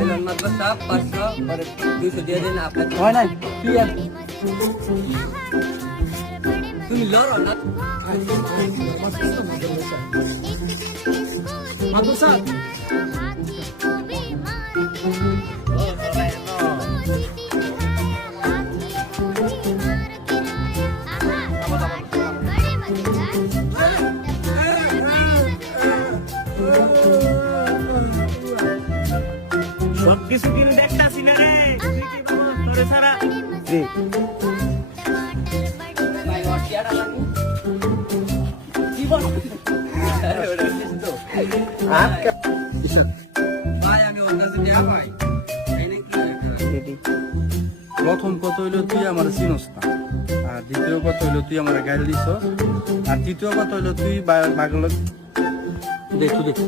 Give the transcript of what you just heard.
Elon মাত্র সব 500 পরে 200 দিয়ে দিন আপনার হয় নাই তুই আর তুমি লড়ো না মাদুর স্যার সব কিছু কিনে দেখতাছি না রে তুই কি বলছ তোরে সারা ভাই ওটিয়াটা লাগু কি বল আরে ওটা তো আজকে ভাই আমি ওর কাছে দেয়া ভাই এই নাকি প্রথম কথা হইলো তুই আমার চিনস না, আর দ্বিতীয় কথা হইলো তুই আমার গাইল দিছ, আর তৃতীয় কথা হইলো তুই বাগল দেখু দেখু